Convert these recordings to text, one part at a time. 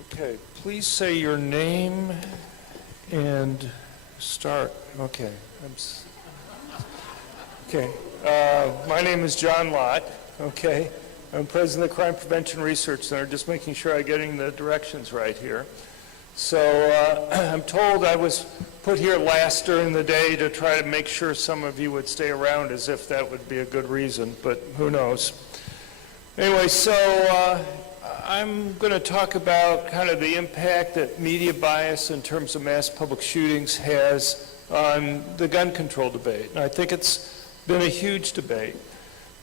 Okay, please say your name and start. Okay. Okay. My name is John Lott. Okay. I'm president of the Crime Prevention Research Center, just making sure I'm getting the directions right here. So I'm told I was put here last during the day to try to make sure some of you would stay around, as if that would be a good reason, but who knows. Anyway, so I'm going to talk about kind of the impact that media bias in terms of mass public shootings has on the gun control debate. And I think it's been a huge debate.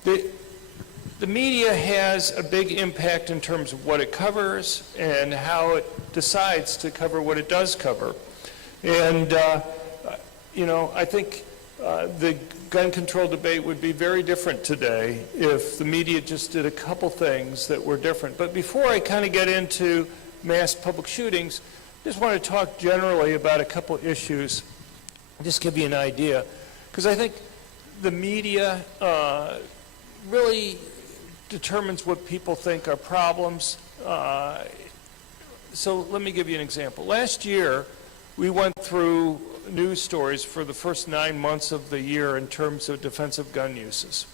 The media has a big impact in terms of what it covers and how it decides to cover what it does cover. And, you know, I think the gun control debate would be very different today if the media just did a couple things that were different. But before I kind of get into mass public shootings, I just want to talk generally about a couple issues, just give you an idea. Because I think the media really determines what people think are problems. So let me give you an example. Last year, we went through news stories for the first 9 months of the year in terms of defensive gun uses.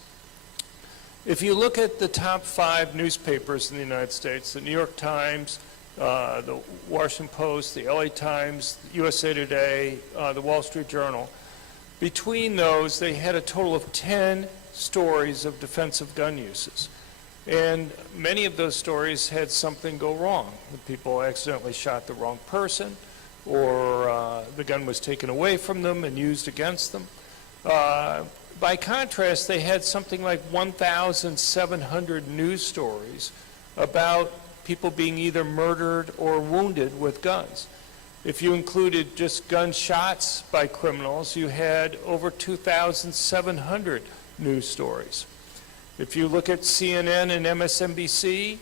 If you look at the top 5 newspapers in the United States, the New York Times, the Washington Post, the LA Times, USA Today, the Wall Street Journal, between those, they had a total of 10 stories of defensive gun uses. And many of those stories had something go wrong. The people accidentally shot the wrong person, or the gun was taken away from them and used against them. By contrast, they had something like 1,700 news stories about people being either murdered or wounded with guns. If you included just gunshots by criminals, you had over 2,700 news stories. If you look at CNN and MSNBC,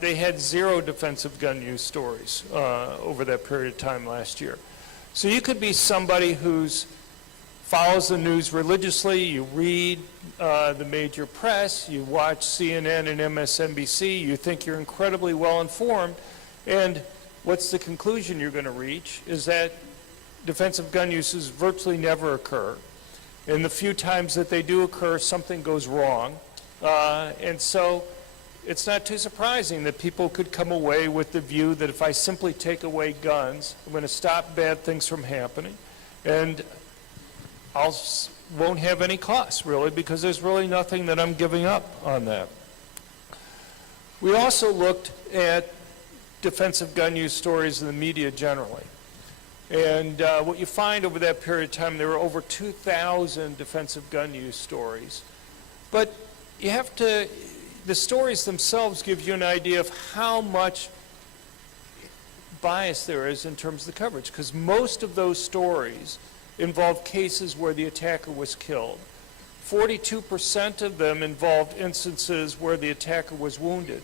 they had 0 defensive gun use stories over that period of time last year. So you could be somebody who follows the news religiously, you read the major press, you watch CNN and MSNBC, you think you're incredibly well informed, and what's the conclusion you're going to reach is that defensive gun uses virtually never occur. And the few times that they do occur, something goes wrong. And so it's not too surprising that people could come away with the view that if I simply take away guns, I'm going to stop bad things from happening, and I won't have any costs, really, because there's really nothing that I'm giving up on that. We also looked at defensive gun use stories in the media generally. And what you find over that period of time, there were over 2,000 defensive gun use stories. But you have to, the stories themselves give you an idea of how much bias there is in terms of the coverage, because most of those stories involve cases where the attacker was killed. 42% of them involved instances where the attacker was wounded.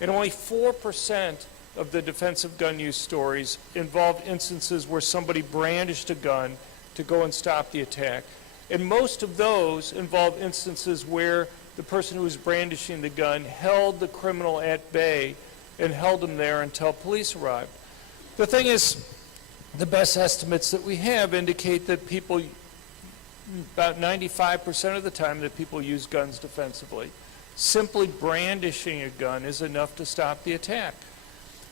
And only 4% of the defensive gun use stories involved instances where somebody brandished a gun to go and stop the attack. And most of those involve instances where the person who was brandishing the gun held the criminal at bay and held him there until police arrived. The thing is, the best estimates that we have indicate that people, about 95% of the time that people use guns defensively, simply brandishing a gun is enough to stop the attack.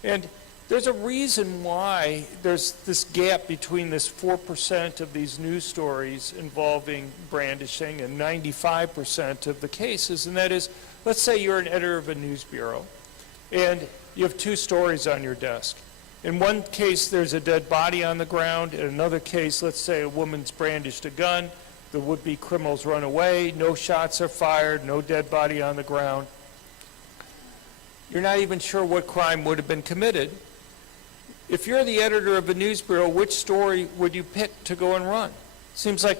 And there's a reason why there's this gap between this 4% of these news stories involving brandishing and 95% of the cases, and that is, let's say you're an editor of a news bureau, and you have 2 stories on your desk. In one case, there's a dead body on the ground. In another case, let's say a woman's brandished a gun, the would-be criminals run away, no shots are fired, no dead body on the ground. You're not even sure what crime would have been committed. If you're the editor of a news bureau, which story would you pick to go and run? Seems like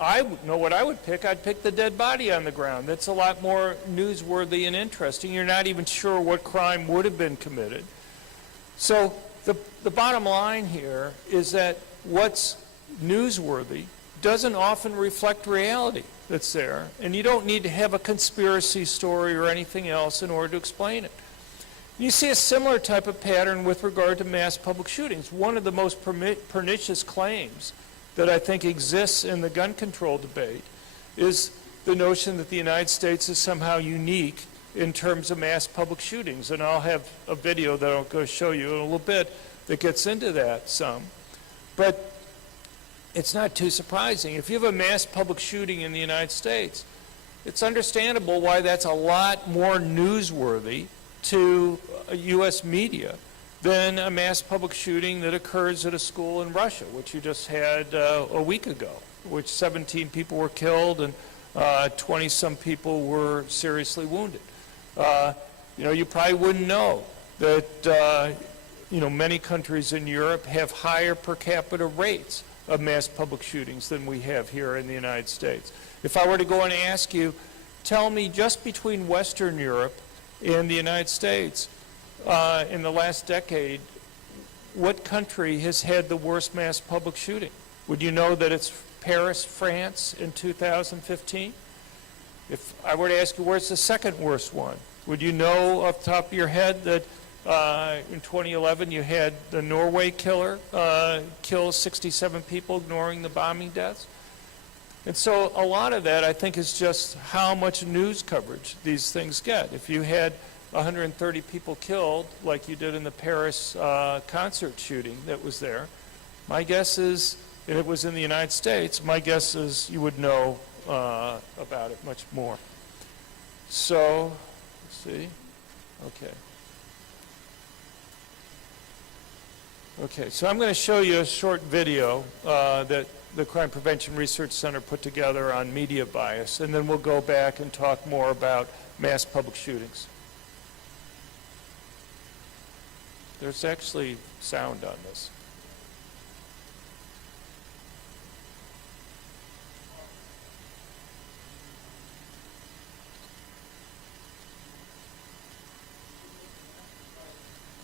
I know what I would pick. I'd pick the dead body on the ground. That's a lot more newsworthy and interesting. You're not even sure what crime would have been committed. So the bottom line here is that what's newsworthy doesn't often reflect reality that's there. And you don't need to have a conspiracy story or anything else in order to explain it. You see a similar type of pattern with regard to mass public shootings. One of the most pernicious claims that I think exists in the gun control debate is the notion that the United States is somehow unique in terms of mass public shootings. And I'll have a video that I'll go show you in a little bit that gets into that some. But it's not too surprising. If you have a mass public shooting in the United States, it's understandable why that's a lot more newsworthy to U.S. media than a mass public shooting that occurs at a school in Russia, which you just had a week ago, which 17 people were killed and 20-some people were seriously wounded. You probably wouldn't know that, many countries in Europe have higher per capita rates of mass public shootings than we have here in the United States. If I were to go and ask you, tell me just between Western Europe and the United States, in the last decade, what country has had the worst mass public shooting? Would you know that it's Paris, France in 2015? If I were to ask you where's the second worst one, would you know off the top of your head that in 2011 you had the Norway killer kill 67 people, ignoring the bombing deaths? And so a lot of that, I think, is just how much news coverage these things get. If you had 130 people killed, like you did in the Paris concert shooting that was there, my guess is, and it was in the United States, my guess is you would know about it much more. So, let's see. Okay. Okay, so I'm going to show you a short video that the Crime Prevention Research Center put together on media bias, and then we'll go back and talk more about mass public shootings. There's actually sound on this.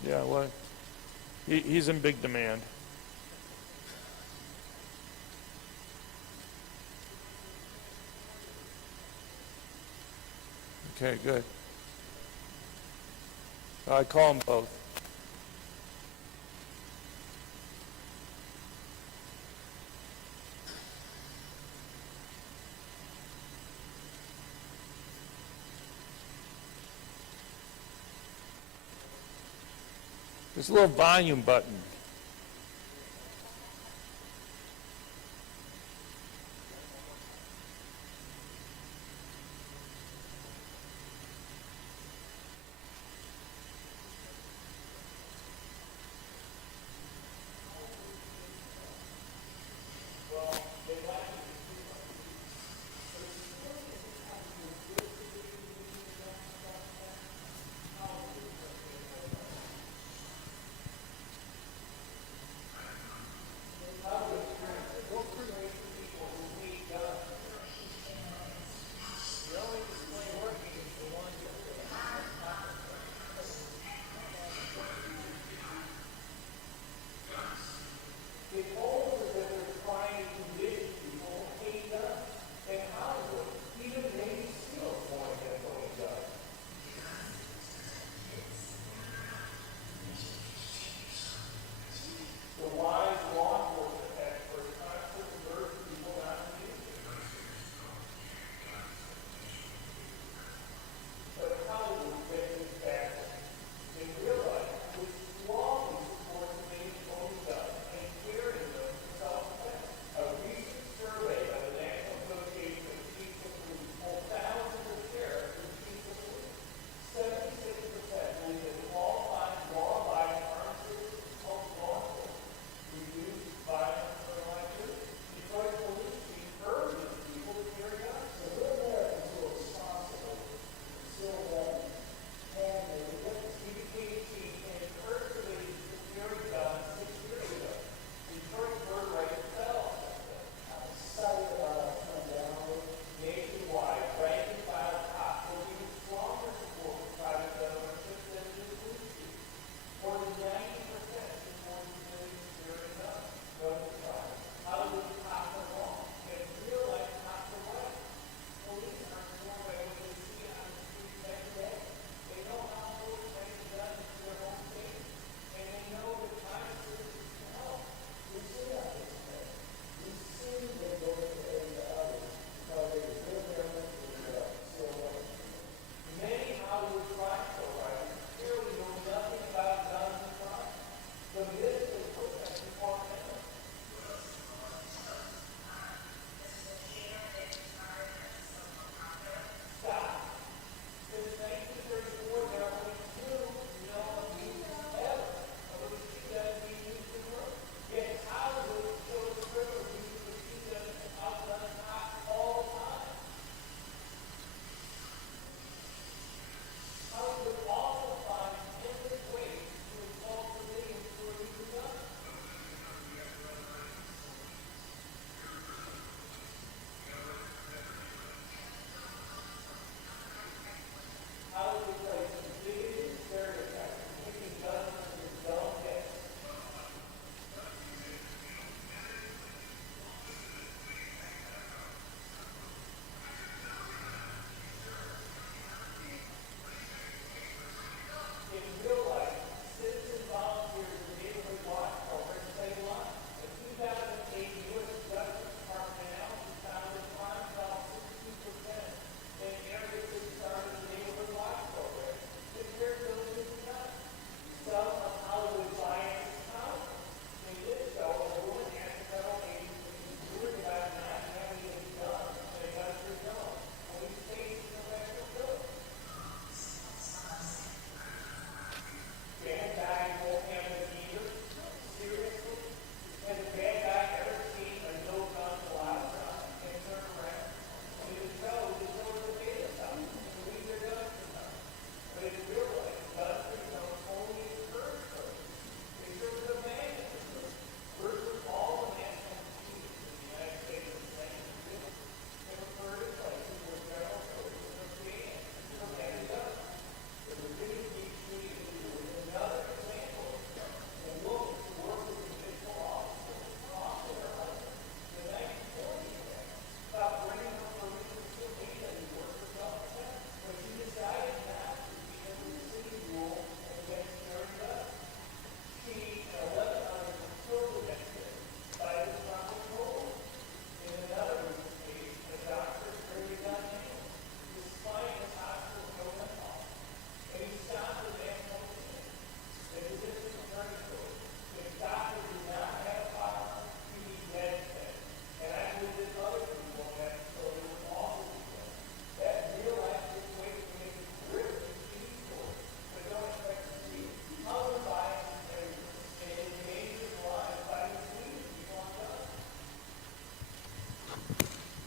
Yeah, well, he's in big demand. Okay, good. I call them both. There's a little volume button.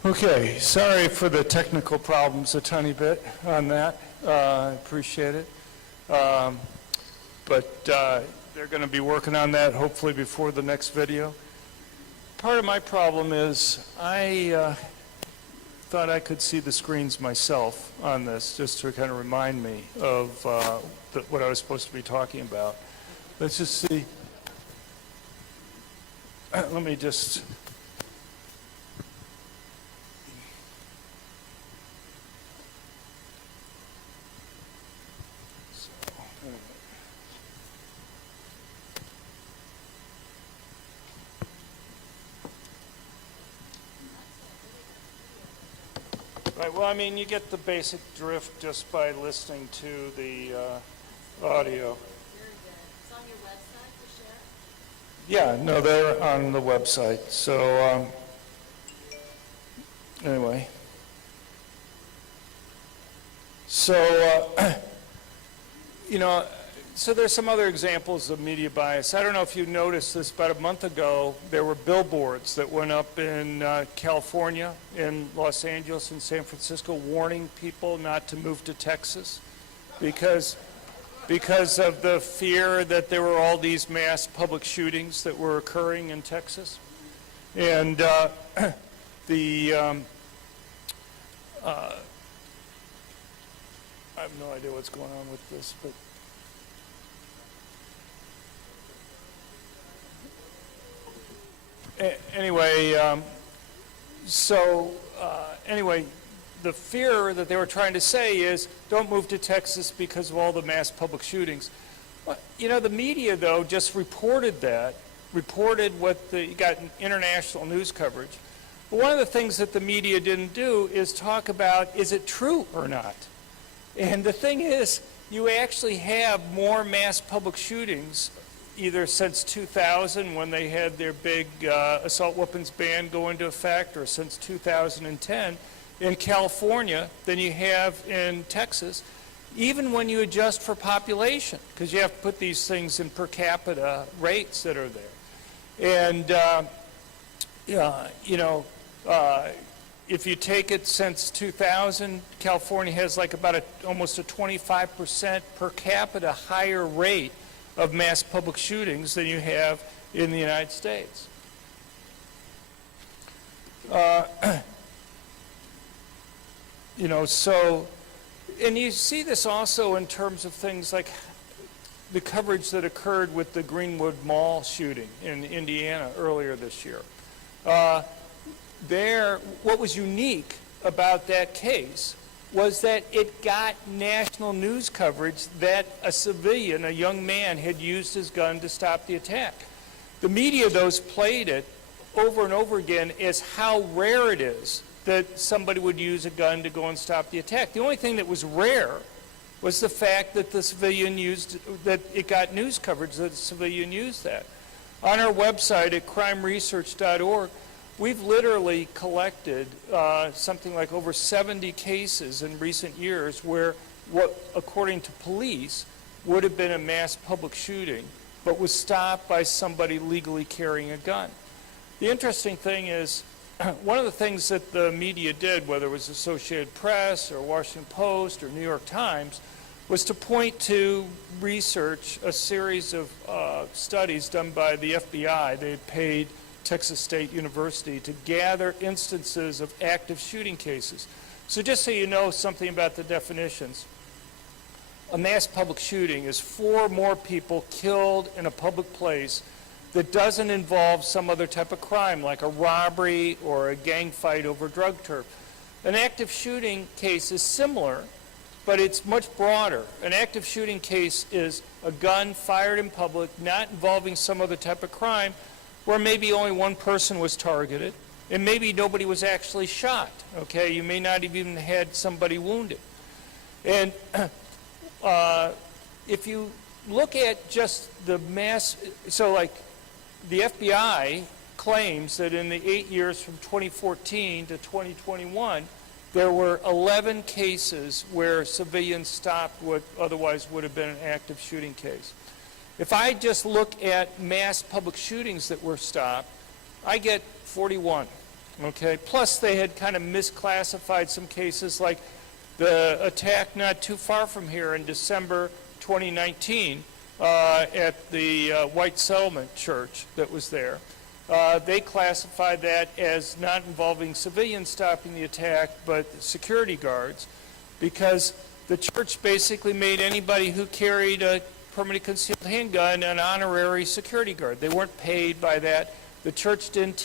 Okay, sorry for the technical problems a tiny bit on that. I appreciate it. But they're going to be working on that hopefully before the next video. Part of my problem is I thought I could see the screens myself on this just to kind of remind me of what I was supposed to be talking about. Let's just see. Let me just... Right, well, I mean, you get the basic drift just by listening to the audio. Very good. It's on your website to share? Yeah, no, they're on the website. So, anyway. So, you know, so there's some other examples of media bias. I don't know if you noticed this, about a month ago, there were billboards that went up in California, in Los Angeles, and San Francisco, warning people not to move to Texas because of the fear that there were all these mass public shootings that were occurring in Texas. And I have no idea what's going on with this, but anyway, anyway, the fear that they were trying to say is don't move to Texas because of all the mass public shootings. Well, you know, the media, though, just reported what got international news coverage. But one of the things that the media didn't do is talk about, is it true or not? And the thing is, you actually have more mass public shootings either since 2000 when they had their big assault weapons ban go into effect, or since 2010 in California than you have in Texas, even when you adjust for population, because you have to put these things in per capita rates that are there. And, you know, if you take it since 2000, California has like about almost a 25% per capita higher rate of mass public shootings than you have in the United States. You know, so, and you see this also in terms of things like the coverage that occurred with the Greenwood Mall shooting in Indiana earlier this year. What was unique about that case was that it got national news coverage that a civilian, a young man, had used his gun to stop the attack. The media, though, played it over and over again as how rare it is that somebody would use a gun to go and stop the attack. The only thing that was rare was the fact that the civilian that it got news coverage that the civilian used that. On our website at crimeresearch.org, we've literally collected something like over 70 cases in recent years where what, according to police, would have been a mass public shooting, but was stopped by somebody legally carrying a gun. The interesting thing is, one of the things that the media did, whether it was Associated Press or Washington Post or New York Times, was to point to research, a series of studies done by the FBI. They had paid Texas State University to gather instances of active shooting cases. So just so you know something about the definitions, a mass public shooting is 4 more people killed in a public place that doesn't involve some other type of crime, like a robbery or a gang fight over drug turf. An active shooting case is similar, but it's much broader. An active shooting case is a gun fired in public, not involving some other type of crime, where maybe only one person was targeted, and maybe nobody was actually shot, okay? You may not have even had somebody wounded. And if you look at just the mass, so like the FBI claims that in the 8 years from 2014 to 2021, there were 11 cases where civilians stopped what otherwise would have been an active shooting case. If I just look at mass public shootings that were stopped, I get 41. Okay, plus they had kind of misclassified some cases, like the attack not too far from here in December 2019 at the White Settlement Church that was there. They classified that as not involving civilians stopping the attack, but security guards, because the church basically made anybody who carried a permanent concealed handgun an honorary security guard. They weren't paid by that. The church didn't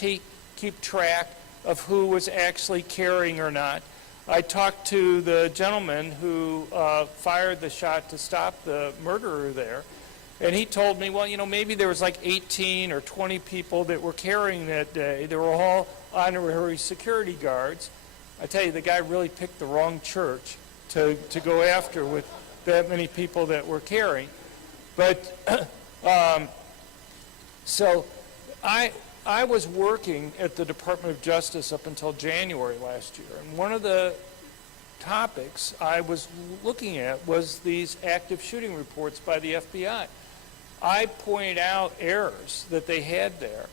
keep track of who was actually carrying or not. I talked to the gentleman who fired the shot to stop the murderer there, and he told me, well, maybe there was like 18 or 20 people that were carrying that day. They were all honorary security guards. I tell you, the guy really picked the wrong church to go after with that many people that were carrying. But so I was working at the Department of Justice up until January last year, and one of the topics I was looking at was these active shooting reports by the FBI. I pointed out errors that they had there,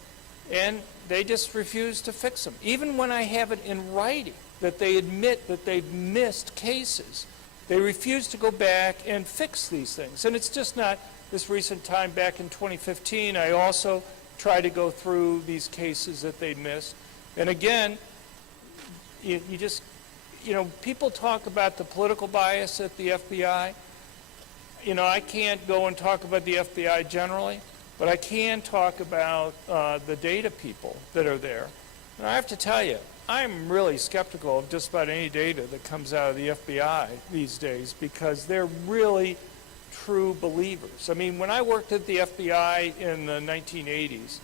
and they just refused to fix them. Even when I have it in writing that they admit that they've missed cases, they refuse to go back and fix these things. And it's just not this recent time. Back in 2015, I also tried to go through these cases that they missed. And again, you just, people talk about the political bias at the FBI. I can't go and talk about the FBI generally, but I can talk about the data people that are there. And I have to tell you, I'm really skeptical of just about any data that comes out of the FBI these days, because they're really true believers. I mean, when I worked at the FBI in the 1980s,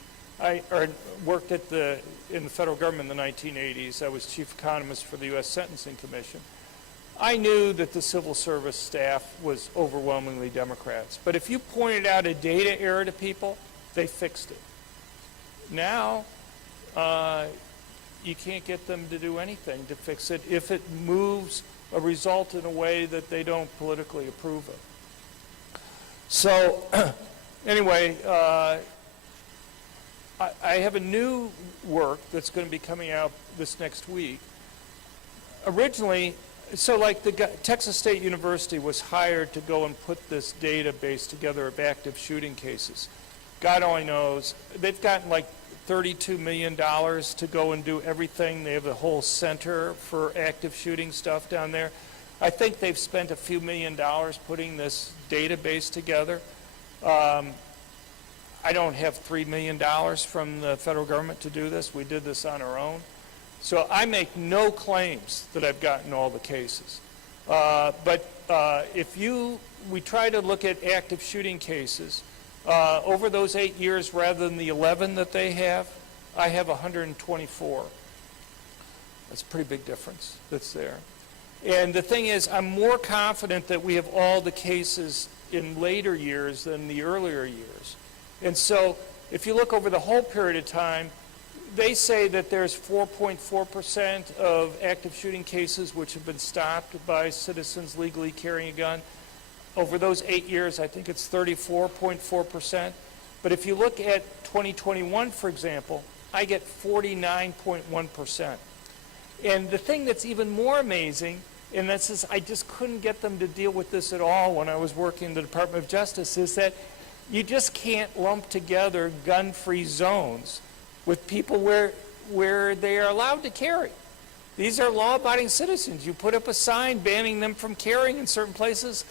worked in the federal government in the 1980s, I was chief economist for the U.S. Sentencing Commission. I knew that the civil service staff was overwhelmingly Democrats. But if you pointed out a data error to people, they fixed it. Now, you can't get them to do anything to fix it if it moves a result in a way that they don't politically approve of. So, anyway, I have a new work that's going to be coming out this next week. Originally, Texas State University was hired to go and put this database together of active shooting cases. God only knows. They've gotten like $32 million to go and do everything. They have a whole center for active shooting stuff down there. I think they've spent a few $1,000,000 putting this database together. I don't have $3 million from the federal government to do this. We did this on our own. So I make no claims that I've gotten all the cases. But we try to look at active shooting cases. Over those 8 years, rather than the 11 that they have, I have 124. That's a pretty big difference that's there. And the thing is, I'm more confident that we have all the cases in later years than the earlier years. And so if you look over the whole period of time, they say that there's 4.4% of active shooting cases which have been stopped by citizens legally carrying a gun. Over those 8 years, I think it's 34.4%. But if you look at 2021, for example, I get 49.1%. And the thing that's even more amazing, and this is, I just couldn't get them to deal with this at all when I was working in the Department of Justice, is that you just can't lump together gun-free zones with people where they are allowed to carry. These are law-abiding citizens. You put up a sign banning them from carrying in certain places,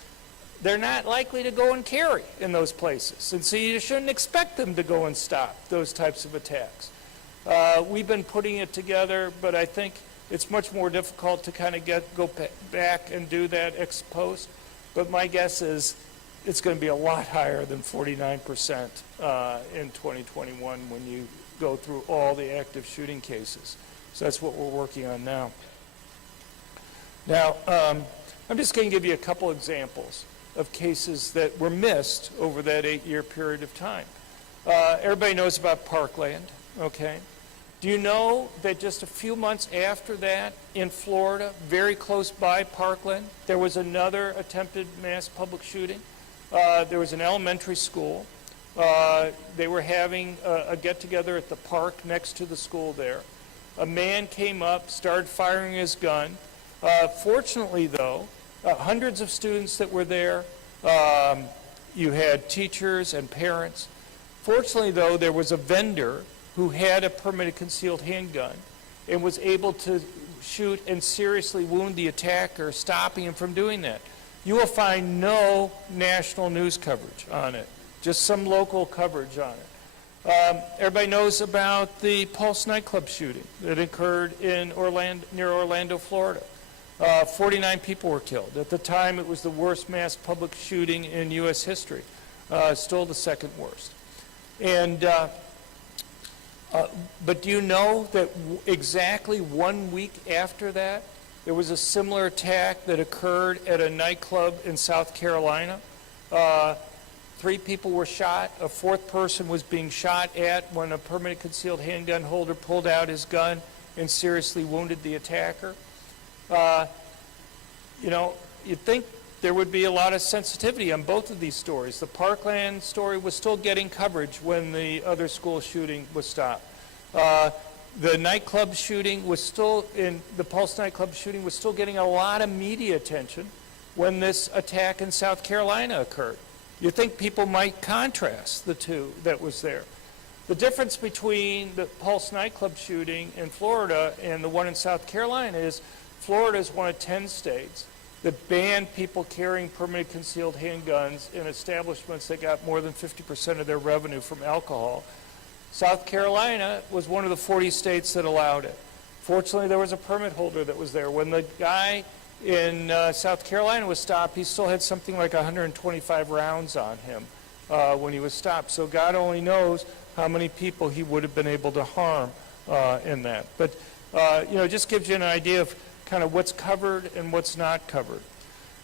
they're not likely to go and carry in those places. And so you shouldn't expect them to go and stop those types of attacks. We've been putting it together, but I think it's much more difficult to kind of go back and do that ex post. But my guess is it's going to be a lot higher than 49% in 2021 when you go through all the active shooting cases. So that's what we're working on now. Now, I'm just going to give you a couple examples of cases that were missed over that 8-year period of time. Everybody knows about Parkland, okay? Do you know that just a few months after that, in Florida, very close by Parkland, there was another attempted mass public shooting? There was an elementary school. They were having a get-together at the park next to the school there. A man came up, started firing his gun. Fortunately, though, hundreds of students that were there, you had teachers and parents. Fortunately, though, there was a vendor who had a permitted concealed handgun and was able to shoot and seriously wound the attacker, stopping him from doing that. You will find no national news coverage on it, just some local coverage on it. Everybody knows about the Pulse nightclub shooting that occurred in near Orlando, Florida. 49 people were killed. At the time, it was the worst mass public shooting in U.S. history, still the second worst. And but do you know that exactly 1 week after that, there was a similar attack that occurred at a nightclub in South Carolina? 3 people were shot. A 4th person was being shot at when a permanent concealed handgun holder pulled out his gun and seriously wounded the attacker. You know, you'd think there would be a lot of sensitivity on both of these stories. The Parkland story was still getting coverage when the other school shooting was stopped. The nightclub shooting was still, the Pulse nightclub shooting was still getting a lot of media attention when this attack in South Carolina occurred. You think people might contrast the two that was there. The difference between the Pulse nightclub shooting in Florida and the one in South Carolina is Florida is one of 10 states that banned people carrying permanent concealed handguns in establishments that got more than 50% of their revenue from alcohol. South Carolina was one of the 40 states that allowed it. Fortunately, there was a permit holder that was there. When the guy in South Carolina was stopped, he still had something like 125 rounds on him when he was stopped. So God only knows how many people he would have been able to harm in that. But, you know, it just gives you an idea of kind of what's covered and what's not covered.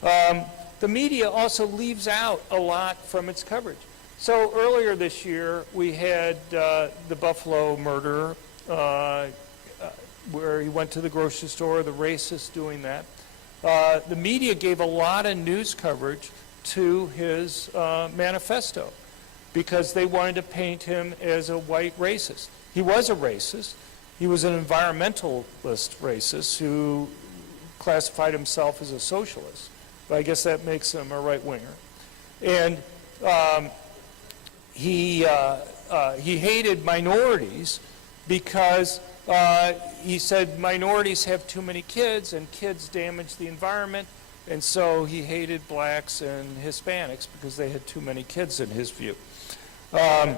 The media also leaves out a lot from its coverage. So earlier this year, we had the Buffalo murderer where he went to the grocery store, the racist doing that. The media gave a lot of news coverage to his manifesto because they wanted to paint him as a white racist. He was a racist. He was an environmentalist racist who classified himself as a socialist. But I guess that makes him a right-winger. And he hated minorities because he said minorities have too many kids and kids damage the environment, and so he hated blacks and Hispanics because they had too many kids in his view. The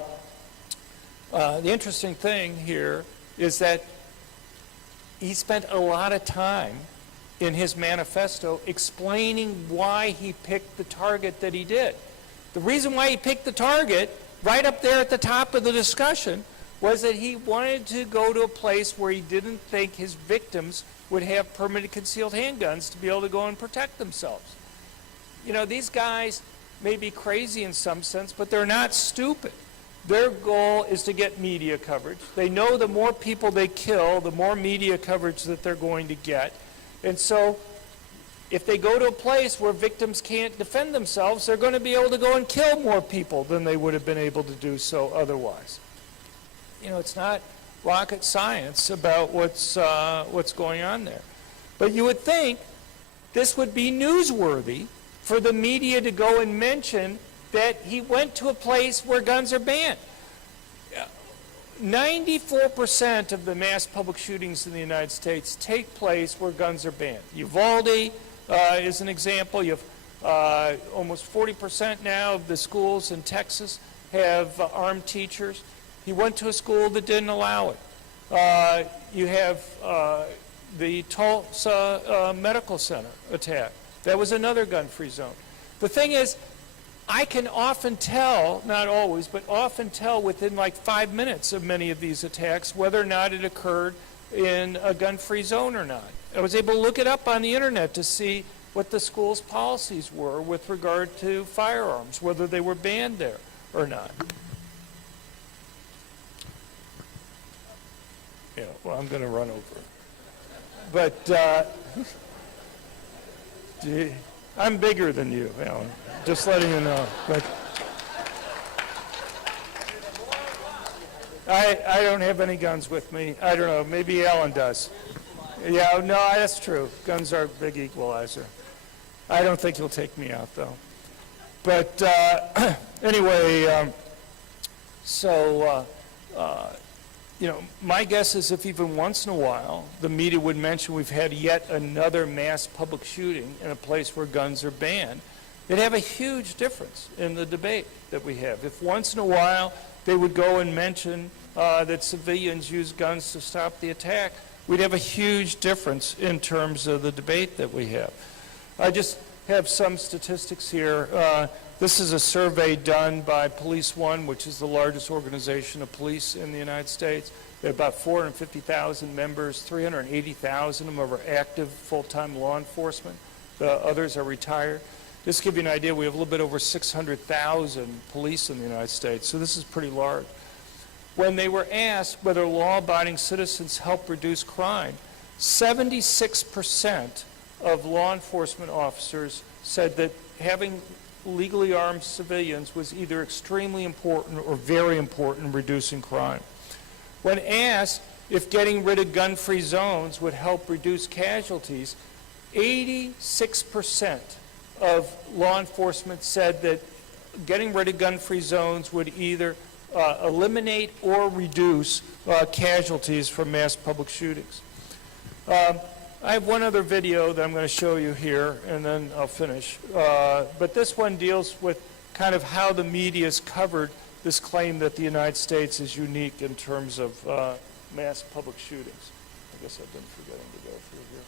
interesting thing here is that he spent a lot of time in his manifesto explaining why he picked the target that he did. The reason why he picked the target, right up there at the top of the discussion, was that he wanted to go to a place where he didn't think his victims would have permanent concealed handguns to be able to go and protect themselves. You know, these guys may be crazy in some sense, but they're not stupid. Their goal is to get media coverage. They know the more people they kill, the more media coverage that they're going to get. And so if they go to a place where victims can't defend themselves, they're going to be able to go and kill more people than they would have been able to do so otherwise. You know, it's not rocket science about what's going on there. But you would think this would be newsworthy for the media to go and mention that he went to a place where guns are banned. 94% of the mass public shootings in the United States take place where guns are banned. Uvalde is an example. You have almost 40% now of the schools in Texas have armed teachers. He went to a school that didn't allow it. You have the Tulsa Medical Center attack. That was another gun-free zone. The thing is, I can often tell, not always, but often tell within like 5 minutes of many of these attacks whether or not it occurred in a gun-free zone or not. I was able to look it up on the internet to see what the school's policies were with regard to firearms, whether they were banned there or not. Yeah, well, I'm going to run over. But I'm bigger than you, Alan. Just letting you know. But I don't have any guns with me. I don't know, maybe Alan does. Yeah, no, that's true. Guns are a big equalizer. I don't think he'll take me out, though. But anyway, my guess is if even once in a while the media would mention we've had yet another mass public shooting in a place where guns are banned, it'd have a huge difference in the debate that we have. If once in a while they would go and mention that civilians use guns to stop the attack, we'd have a huge difference in terms of the debate that we have. I just have some statistics here. This is a survey done by Police One, which is the largest organization of police in the United States. They have about 450,000 members. 380,000 of them are active full-time law enforcement. The others are retired. Just to give you an idea, we have a little bit over 600,000 police in the United States, so this is pretty large. When they were asked whether law-abiding citizens help reduce crime, 76% of law enforcement officers said that having legally armed civilians was either extremely important or very important in reducing crime. When asked if getting rid of gun-free zones would help reduce casualties, 86% of law enforcement said that getting rid of gun-free zones would either eliminate or reduce casualties from mass public shootings. I have one other video that I'm going to show you here, and then I'll finish. But this one deals with kind of how the media has covered this claim that the United States is unique in terms of mass public shootings. I guess I've been forgetting to go through here.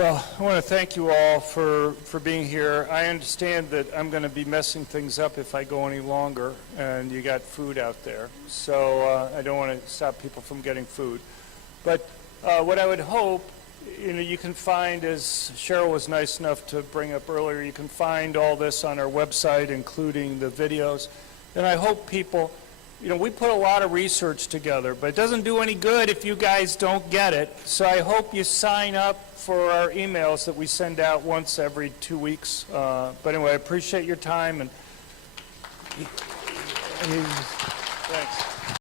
Well, I want to thank you all for being here. I understand that I'm going to be messing things up if I go any longer, and you got food out there. So I don't want to stop people from getting food. But what I would hope, you can find, as Cheryl was nice enough to bring up earlier, you can find all this on our website, including the videos. And I hope people, we put a lot of research together, but it doesn't do any good if you guys don't get it. So I hope you sign up for our emails that we send out once every 2 weeks. But anyway, I appreciate your time, and thanks.